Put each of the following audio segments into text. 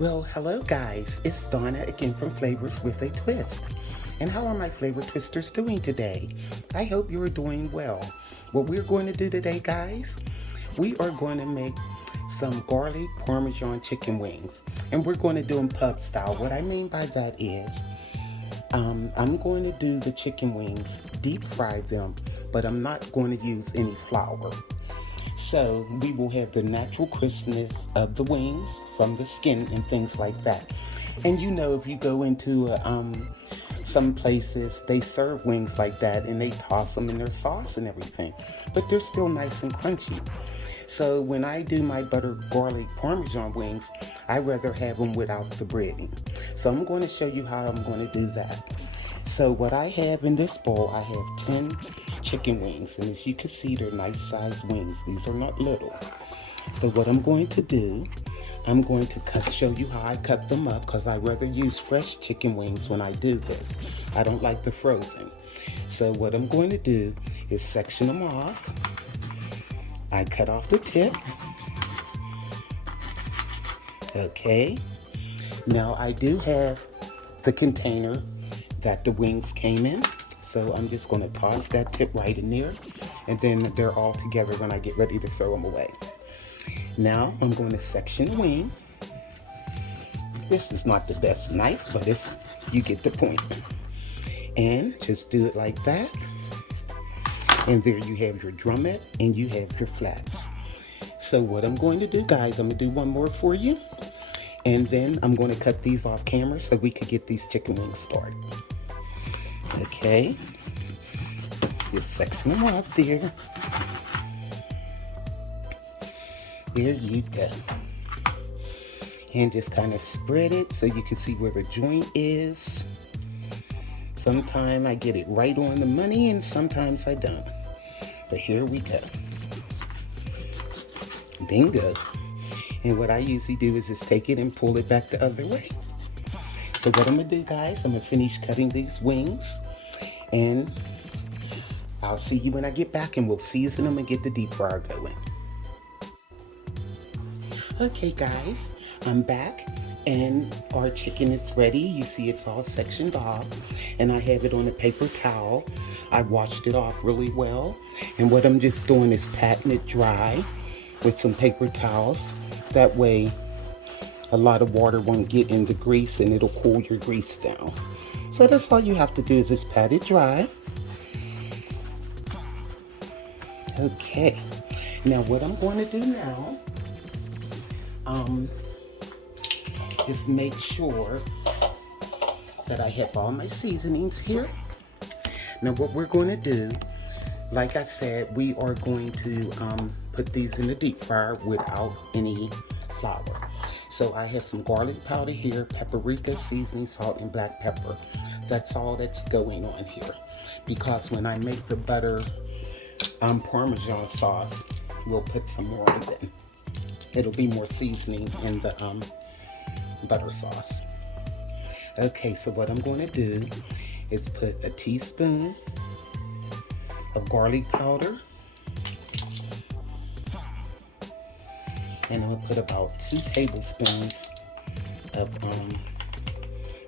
Well, hello guys, it's Donna again from Flavors with a Twist. And how are my flavor twisters doing today? I hope you are doing well. What we're going to do today, guys, we are going to make some garlic Parmesan chicken wings. And we're going to do them pub style. What I mean by that is, I'm going to do the chicken wings, deep fry them, but I'm not going to use any flour. So we will have the natural crispness of the wings from the skin and things like that. And you know, if you go into some places, they serve wings like that and they toss them in their sauce and everything, but they're still nice and crunchy. So when I do my butter garlic Parmesan wings, I rather have them without the breading. So I'm going to show you how I'm going to do that. So what I have in this bowl, I have 10 chicken wings, and as you can see, they're nice sized wings. These are not little. So what I'm going to do, I'm going to show you how I cut them up, because I rather use fresh chicken wings when I do this. I don't like the frozen. So what I'm going to do is section them off. I cut off the tip. Okay. Now I do have the container that the wings came in. So I'm just going to toss that tip right in there, and then they're all together when I get ready to throw them away. Now I'm going to section the wing. This is not the best knife, but you get the point. And just do it like that. And there you have your drumette and you have your flats. So what I'm going to do, guys, I'm going to do one more for you. And then I'm going to cut these off camera so we can get these chicken wings started. Okay, just section them off there. There you go. And just kind of spread it so you can see where the joint is. Sometimes I get it right on the money and sometimes I don't. But here we go. Bingo. And what I usually do is just take it and pull it back the other way. So what I'm going to do, guys, I'm going to finish cutting these wings, and I'll see you when I get back, and we'll season them and get the deep fryer going. Okay, guys, I'm back, and our chicken is ready. You see it's all sectioned off, and I have it on a paper towel. I washed it off really well, and what I'm just doing is patting it dry with some paper towels. That way a lot of water won't get in the grease and it'll cool your grease down. So that's all you have to do is just pat it dry. Okay, now what I'm going to do now is make sure that I have all my seasonings here. Now what we're going to do, like I said, we are going to put these in the deep fryer without any flour. So I have some garlic powder here, paprika, seasoning, salt, and black pepper. That's all that's going on here. Because when I make the butter Parmesan sauce, we'll put some more in it. It'll be more seasoning in the butter sauce. Okay, so what I'm going to do is put a teaspoon of garlic powder. And I'm going to put about 2 tablespoons of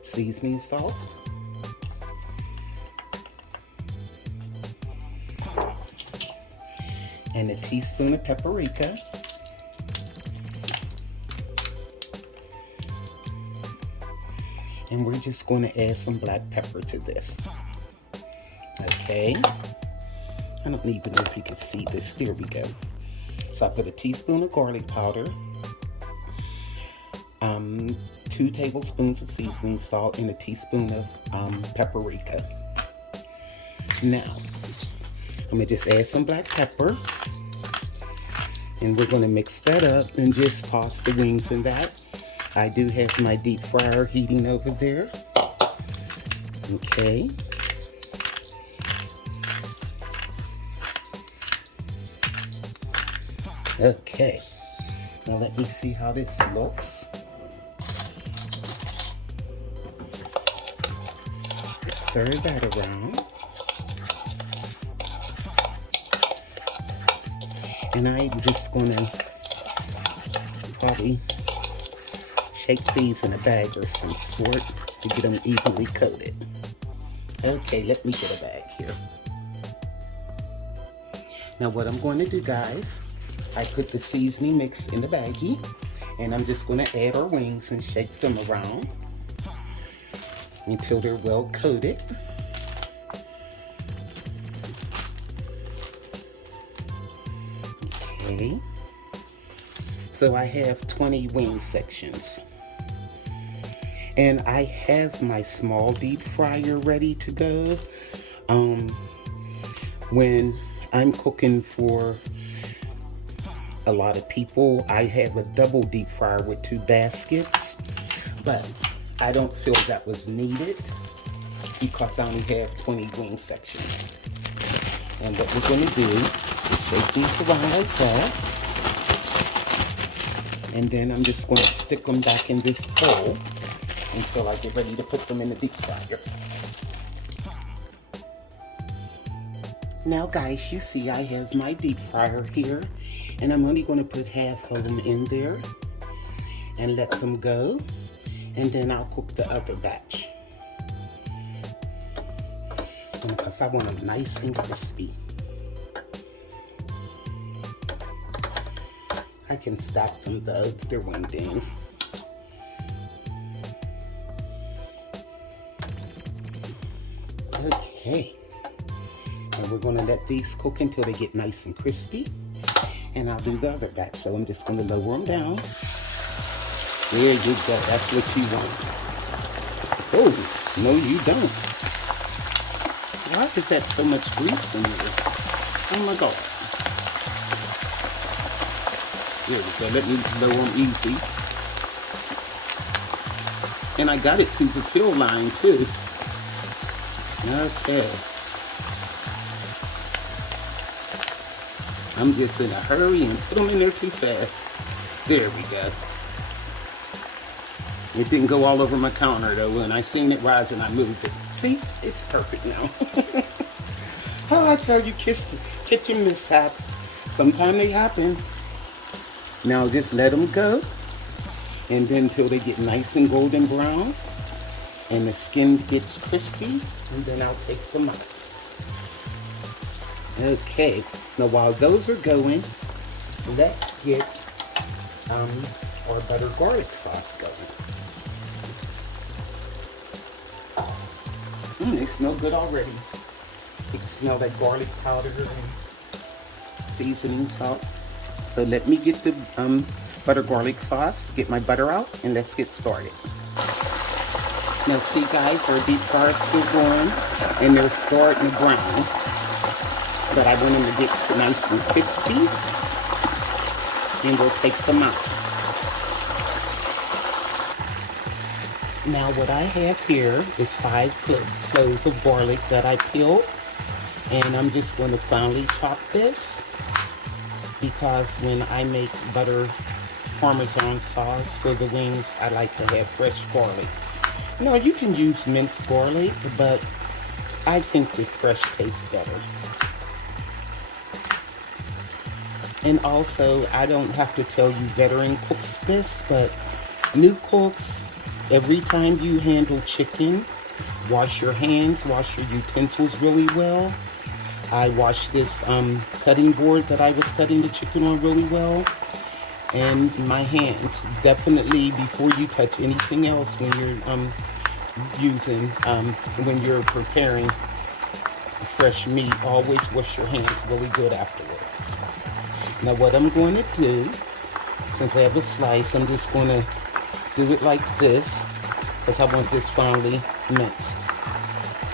seasoning salt. And a teaspoon of paprika. And we're just going to add some black pepper to this. Okay. I don't even know if you can see this. There we go. So I put a teaspoon of garlic powder, 2 tablespoons of seasoning salt, and a teaspoon of paprika. Now, I'm going to just add some black pepper, and we're going to mix that up and just toss the wings in that. I do have my deep fryer heating over there. Okay. Okay, now let me see how this looks. Stir that around. And I'm just gonna probably shake these in a bag or some sort to get them evenly coated. Okay, let me get a bag here. Now what I'm going to do, guys, I put the seasoning mix in the baggie, and I'm just going to add our wings and shake them around until they're well coated. Okay, so I have 20 wing sections. And I have my small deep fryer ready to go. When I'm cooking for a lot of people, I have a double deep fryer with 2 baskets, but I don't feel that was needed because I only have 20 wing sections. And what we're going to do is shake these around like that, and then I'm just going to stick them back in this bowl until I get ready to put them in the deep fryer. Now guys, you see I have my deep fryer here, and I'm only going to put half of them in there and let them go, and then I'll cook the other batch because I want them nice and crispy. I can stack them though, they're wingdings. Okay, and we're going to let these cook until they get nice and crispy, and I'll do the other batch. So I'm just going to lower them down. There you go, that's what you want. Oh, no you don't. Why is that so much grease in there? Oh my God. There we go, let me lower them easy. And I got it to the fill line too. Okay. I'm just in a hurry and put them in there too fast. There we go. It didn't go all over my counter though, and I seen it rise and I moved it. See, it's perfect now. Oh, I tell you, kitchen mishaps. Sometimes they happen. Now just let them go, and then until they get nice and golden brown, and the skin gets crispy, and then I'll take them out. Okay, now while those are going, let's get our butter garlic sauce going. They smell good already. You can smell that garlic powder and seasoning salt. So let me get the butter garlic sauce, get my butter out, and let's get started. Now see guys, our deep fryer is still going, and they're starting to brown. But I want them to get nice and crispy, and we'll take them out. Now what I have here is 5 cloves of garlic that I peeled, and I'm just going to finely chop this because when I make butter Parmesan sauce for the wings, I like to have fresh garlic. No, you can use minced garlic, but I think the fresh tastes better. And also, I don't have to tell you veteran cooks this, but new cooks, every time you handle chicken, wash your hands, wash your utensils really well. I washed this cutting board that I was cutting the chicken on really well. And my hands, definitely before you touch anything else when you're when you're preparing fresh meat, always wash your hands really good afterwards. Now what I'm going to do, since I have a slice, I'm just going to do it like this because I want this finely minced.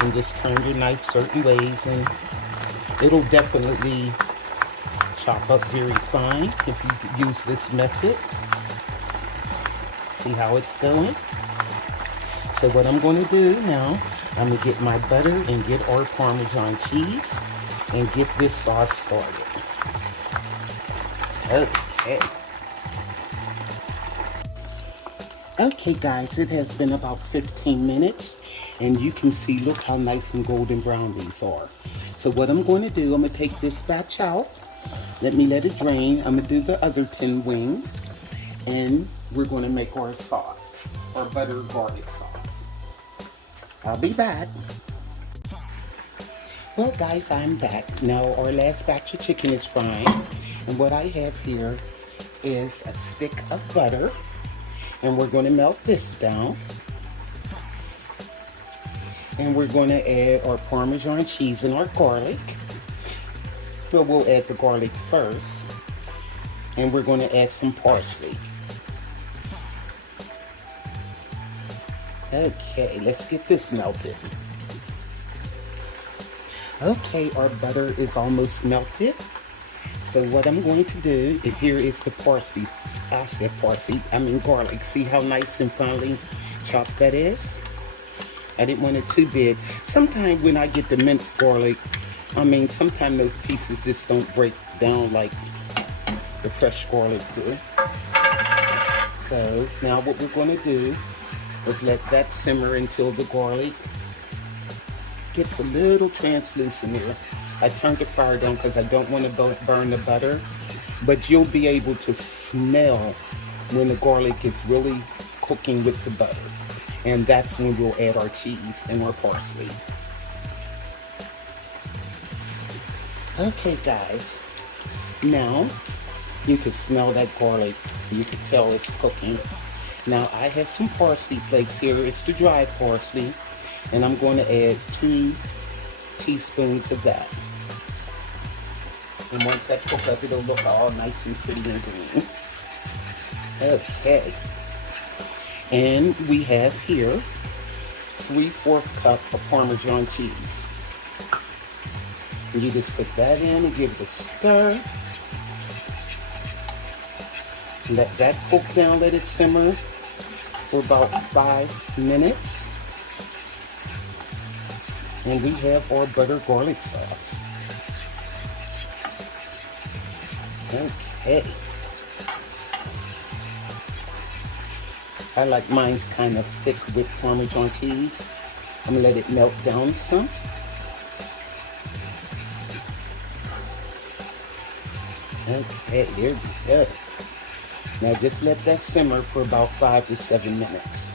And just turn your knife certain ways, and it'll definitely chop up very fine if you use this method. See how it's going? So what I'm going to do now, I'm going to get my butter and get our Parmesan cheese and get this sauce started. Okay. Okay guys, it has been about 15 minutes, and you can see, look how nice and golden brown these are. So what I'm going to do, I'm going to take this batch out. Let it drain. I'm going to do the other 10 wings, and we're going to make our sauce. our butter garlic sauce. I'll be back. Well guys, I'm back. Now our last batch of chicken is frying. And what I have here is a stick of butter. And we're going to melt this down. And we're going to add our Parmesan cheese and our garlic. But we'll add the garlic first. And we're going to add some parsley. Okay, let's get this melted. Okay, our butter is almost melted. So what I'm going to do, here is the parsley. I said parsley, I mean garlic. See how nice and finely chopped that is? I didn't want it too big. Sometimes when I get the minced garlic, sometimes those pieces just don't break down like the fresh garlic do. So now what we're going to do is let that simmer until the garlic gets a little translucent here. I turned the fire down because I don't want to burn the butter, but you'll be able to smell when the garlic is really cooking with the butter. And that's when we'll add our cheese and our parsley. Okay guys, now you can smell that garlic. You can tell it's cooking. Now I have some parsley flakes here. It's the dried parsley. And I'm going to add 2 teaspoons of that. And once that cooks up, it'll look all nice and pretty and green. Okay. And we have here 3/4 cup of Parmesan cheese. And you just put that in and give it a stir. Let that cook down, let it simmer for about 5 minutes. And we have our butter garlic sauce. Okay. I like mine's kind of thick with Parmesan cheese. I'm gonna let it melt down some. Okay, there we go. Now just let that simmer for about 5 to 7 minutes.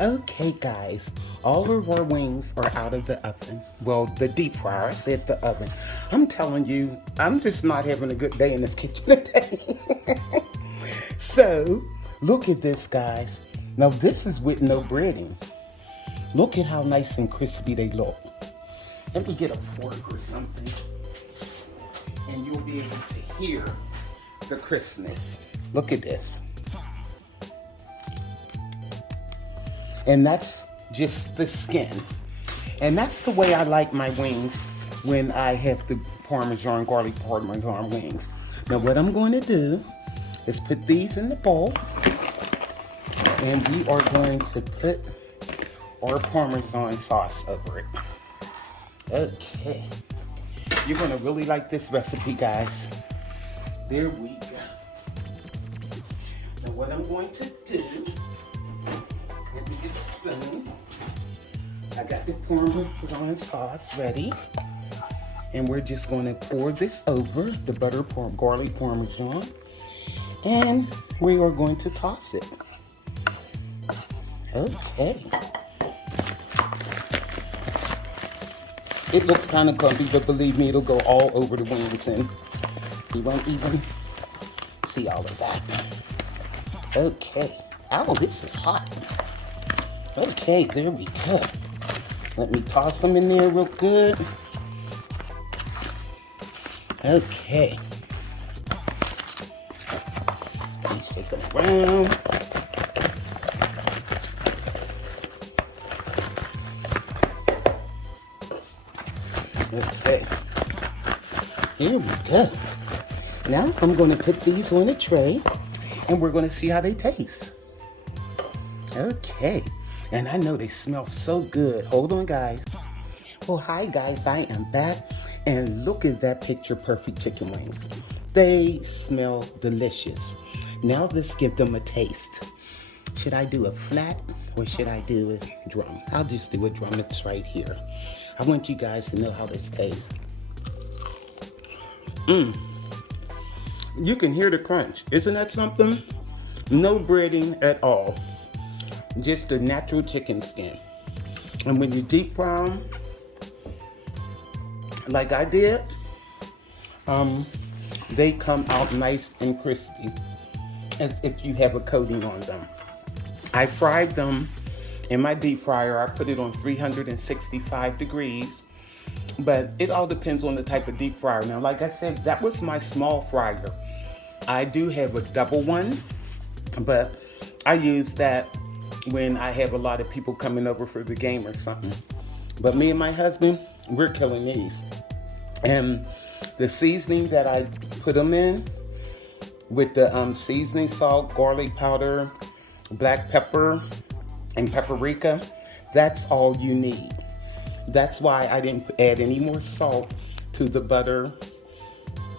Okay guys, all of our wings are out of the oven. Well, the deep fryer, I said the oven. I'm telling you, I'm just not having a good day in this kitchen today. So, look at this guys. Now this is with no breading. Look at how nice and crispy they look. Let me get a fork or something. And you'll be able to hear the crispness. Look at this. And that's just the skin. And that's the way I like my wings when I have the garlic Parmesan wings. Now what I'm going to do is put these in the bowl. And we are going to put our Parmesan sauce over it. Okay. You're going to really like this recipe, guys. There we go. Now what I'm going to do, let me get a spoon. I got the Parmesan sauce ready. And we're just going to pour this over the garlic Parmesan. And we are going to toss it. Okay. It looks kind of clumpy, but believe me, it'll go all over the wings and you won't even see all of that. Okay. Oh, this is hot. Okay, there we go. Let me toss them in there real good. Okay. Let's take them around. Okay. Here we go. Now I'm going to put these on a tray and we're going to see how they taste. Okay. And I know they smell so good. Hold on, guys. Well, hi, guys. I am back. And look at that picture perfect chicken wings. They smell delicious. Now let's give them a taste. Should I do a flat or should I do a drum? I'll just do a drum. It's right here. I want you guys to know how this tastes. You can hear the crunch. Isn't that something? No breading at all. Just a natural chicken skin. And when you deep fry them, like I did, they come out nice and crispy, as if you have a coating on them. I fried them in my deep fryer. I put it on 365 degrees, but it all depends on the type of deep fryer. Now, like I said, that was my small fryer. I do have a double one, but I use that when I have a lot of people coming over for the game or something. But me and my husband, we're killing these. And the seasoning that I put them in, with the seasoning salt, garlic powder, black pepper, and paprika, that's all you need. That's why I didn't add any more salt to the butter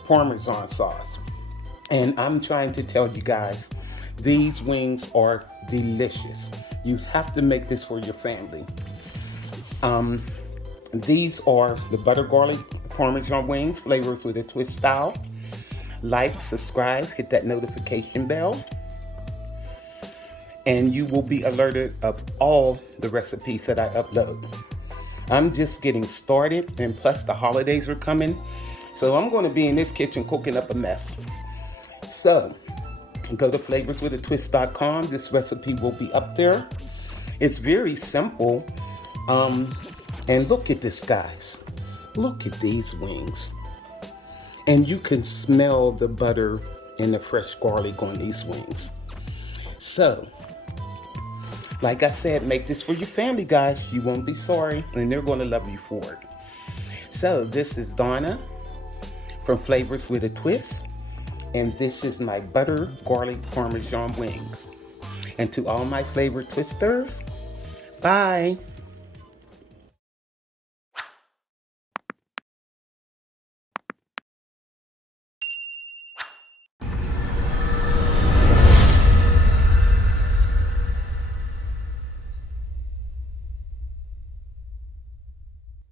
Parmesan sauce. And I'm trying to tell you guys, these wings are delicious. You have to make this for your family. These are the butter garlic Parmesan wings, flavors with a twist style. Like, subscribe, hit that notification bell, and you will be alerted of all the recipes that I upload. I'm just getting started, and plus the holidays are coming, so I'm going to be in this kitchen cooking up a mess. So go to flavorswithatwist.com. This recipe will be up there. It's very simple. And look at this, guys. Look at these wings. And you can smell the butter and the fresh garlic on these wings. So, like I said, make this for your family, guys. You won't be sorry, and they're going to love you for it. So, this is Donna from Flavors with a Twist. And this is my butter garlic Parmesan wings. And to all my flavor twisters, bye.